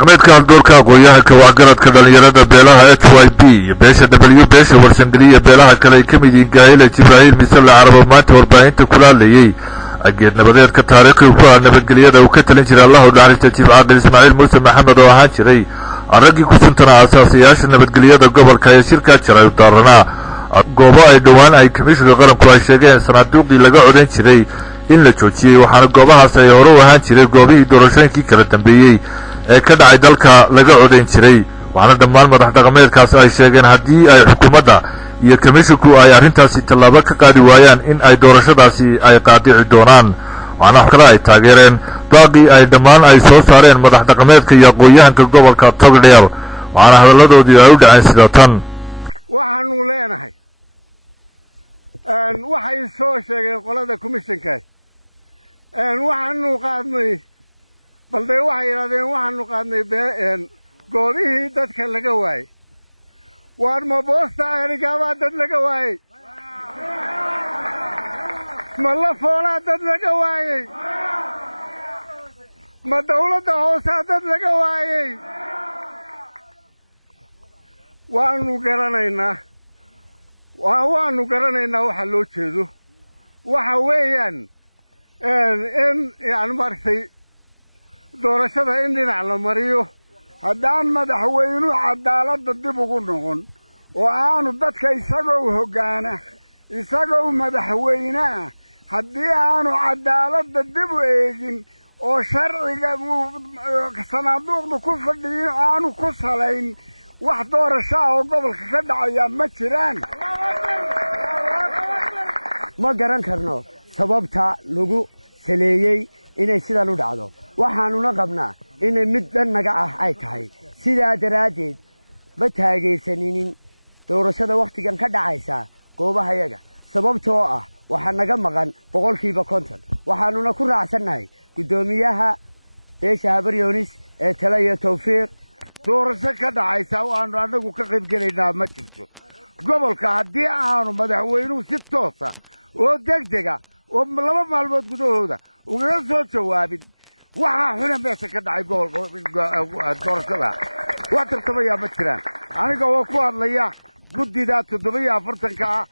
dhaqameedka haldoorka aqoon-yahanka waxgaradka dhalinyarada beelaha HYB iyo beesha W beesha warsangeliya beelaha kale ay ka mid yihiin gaahile Jibraahiil Misale Carabo maanta warbaahinta kula hadlayay ageed nabadeedka taariikhiga ku ah nabadgelyada uu ka talin jiray Allahu dhaxalista Jiif Caaqil Ismaaciil Muuse Maxamed oo ahaan jiray araggii ku suntanaa asaasayaasha nabadgelyada gobolka ee shirka jiray u daaranaa goobo ay dhowaan ay komishiga qaranku ay sheegeen sanaaduuqii laga codayn jiray in la joojiyay waxaana goobahaas ay hore u ahaan jiray goobihii doorashooyinkii kala dambeeyey ee ka dhacay dalka laga codayn jiray waxaana dhammaan madax dhaqameedkaas ay sheegeen haddii ay xukuumadda iyo komishinku ay arrintaasi tallaabo ka qaadi waayaan in ay doorashadaasi ay qaadici doonaan waxaana wax kale ay taageereen baaqii ay dhammaan ay soo saareen madax dhaqameedka iyo aqoon-yahanka gobolka Togdheer waxaana hadalladoodii ay u dhaceen sida tan waxaanu leenahay waxay soo sheegeen qolada komishanka waxaanu qaadnay balde waxay yiraahdeen waxaanu qaadnay goobihii dadka laga waayay waar ma boosta erigaabaa dad laga waayay ma la foolaa dad laga waayay ma dawladda hoosaa dad laga waayay waanu garanaynaa waxa loo jeedo waxa weeyaan in yani maartay doorashada in dhinac la mariyo haddaan madaxweynuhu cadaaladda dib ugu noqon oo aanu dadka isagoo hoggaana isagoo madaxweynaha haddii aanu cadaaladda dib u eegin oo sharciga sanaaduuqda ku fadhiyin aanu ku salayn wax doorasho ah oo gobolka ka dhacaya ma jiraan ma garan karno sababta lagu saleeyay inay sidan u dhacdo waxaanuna qabnaa inay mid dhannaga ah ay tahay sidaa daraaddeed ma taageersaninin doorashada wakhtigan ka dhacaysa goobahayaga sababtoo ah waxaa naga maqan 50% waxaanuna ku raacsannahay guddoomiyaha beesha Habaryoonis ee Tala iyo Tawfiiq doorasho ka dhacaysa waanu anagu ka qayb gelaynaa ma jirto gobolka haddii aanu madaxweynuhu si toosa oo degdega oo 2 maalmood gudahooda uga soo jawaabin waxa xuna meesha ka dhacay gobolka doorashada wax tartamaya ma jiraan aniga oo ku hadlaya guddida 740 ah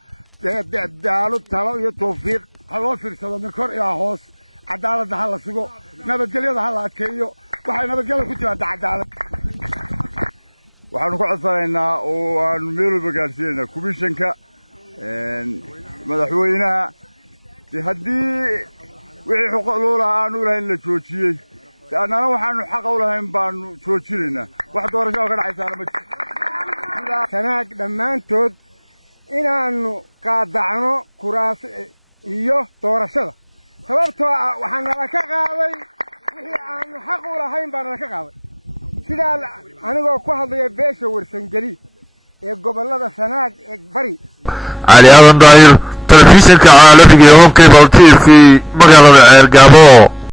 daalo Talo iyo Tawfiiq loo fiirsado min kor ilaa hoos cadaaladda ha la sugo nabadgelyada ha la adkeeyo waxay nabadgelyada ku jirtaa cadaalad waxaanu ku codsanaynaa oo aanu meel walba gaarsiinaynaa komishanka madaxweynaha haddii wixii xuquuq loo lahaa aanu lahayn la joojiyey annana waxaanu xaq u lahayn baanu joojinaynaa wax doorasho oo ka dhacaysaana ma jiro sanaag dhammaantood inaanu qaadacno kuraas iyo doorashada sababtoo ah waxaa nala ka qaaday wixii aanu xaq u lahayn baa nala ka qaaday sidaa anigoo ku hadlaya beesha warsangeli ee gobolada sanaag ee bari Ali Aadan Daahir telefishinka caalamiga ee Home Cable TV magaalada Ceergabo.